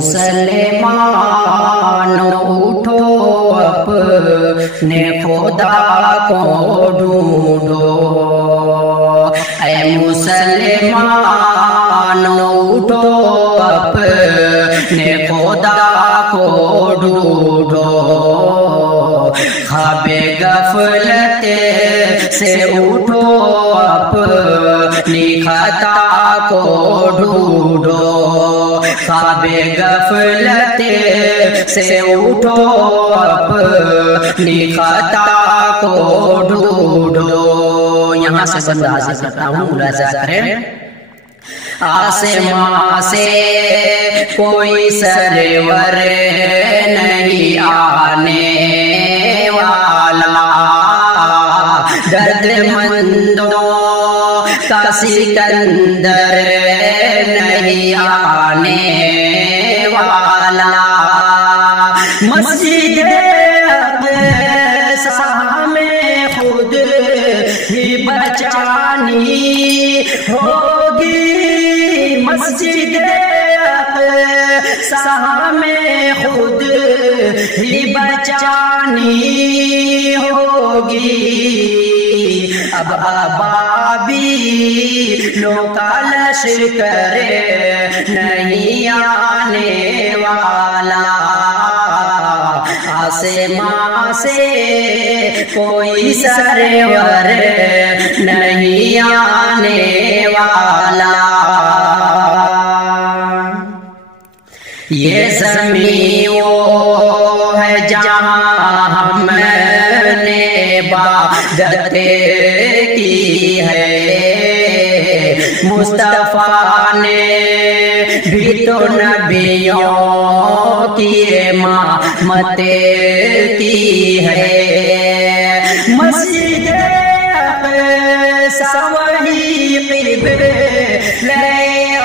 مسلمان اٹھو اپنے خدا کو ڈھونڈو، اے مسلمان اٹھو اپنے خدا کو ڈھونڈو، خواب غفلت سے اٹھو اپنی خطا کو ڈھونڈو، خواب غفلت سے اٹھو اپنی خطا کو ڈھونڈو۔ یہاں سے بندہ حاصل کرتا ہوں، ملاحظہ کریں۔ آسمان سے کوئی سرور نہیں آنے والا، درد مندوں کا سکندر نہیں آنے والا، مسجد اقصی میں خود ہی بچانی ہوگی، مسجد اقصی میں خود ہی بچانی ہوگی، اب ابابیلوں کا لشکر نہیں آنے والا، آسمان سے کوئی سرور نہیں آنے والا، یہ زمین وہ ہے جہاں ہم نے عبادت کی ہے، مصطفیٰ نے بھی تو نبیوں کی امامت کی ہے، مسجد اقصی وہی قبلہ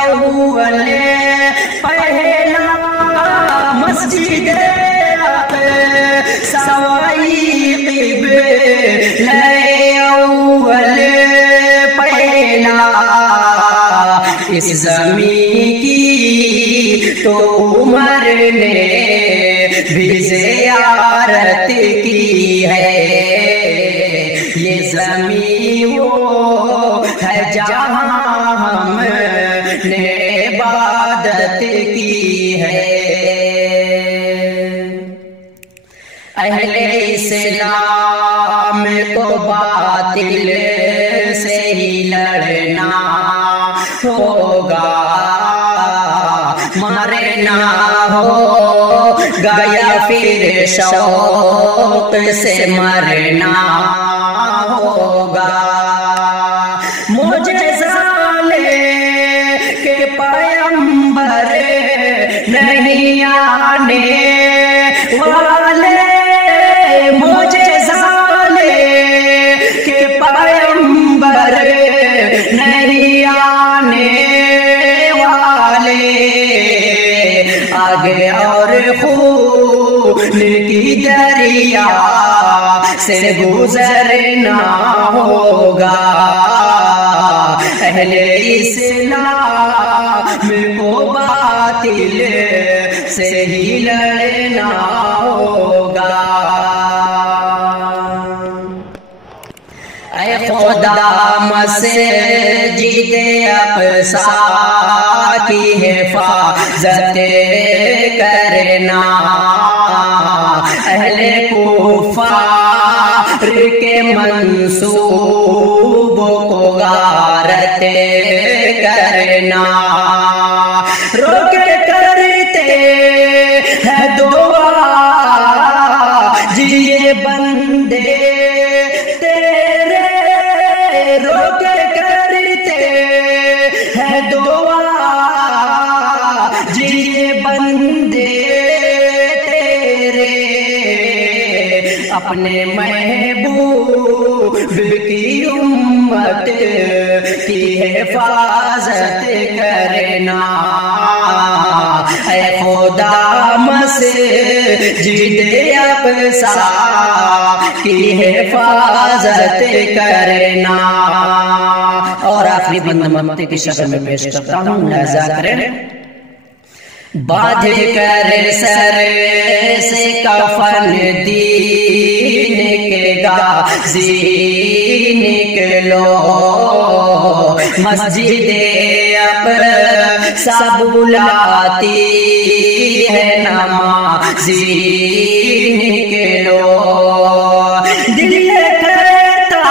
اول پہلا، مسجد اقصی وہی قبلہ اول پہلا، اس زمین کی تو عمر نے بھی زیارت کی ہے، یہ زمین وہ ہے جہاں ہم نے عبادت کی ہے، اہل اسلام کو باطل سے ہی لڑنا ہوگا، مرنا ہوگا یا پھر شوق سے مرنا ہوگا، معجزہ لے کے پیغمبر نہیں آنے والے، معجزہ لے کے پیغمبر نہیں آنے والے، آگے اور خون کی دریا سے گزرنا ہوگا، اہل اسلام کو باطل سے ہی لڑنا ہوگا، اے خدا مسجد اقصی کی حفاظت کرنا، اہل کفار کے منصوبوں کو غارت کرنا، روک کرتے ہیں دعا جی یہ بندے تیرے، روک کرتے ہیں دعا جی یہ بندے تیرے، اپنے محبوب کی امت کی حفاظت کرنا، اے خدا مسجد اقصی کی حفاظت کرنا۔ اور آخری بند ممتے کی شکل میں پیش کرتا ہوں، ملاحظہ کریں۔ باندھ کر سر سے کفن دین کے غازی نکلو، مسجد اقصی بلاتی ہے نمازی نکلو، دل یہ کہتا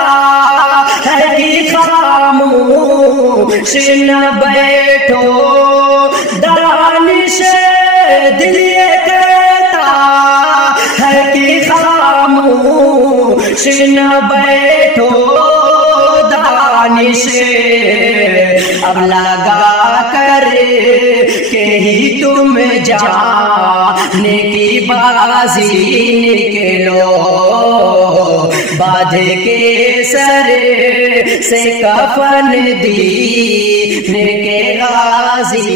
ہے کہ خاموش نہ بیٹھو دانش، دل یہ کہتا ہے کہ خاموش نہ بیٹھو دانش، اب لگا کر کے ہی تم جانے کی بازی نکلو، باندھ کے سر سے کفن دین کے غازی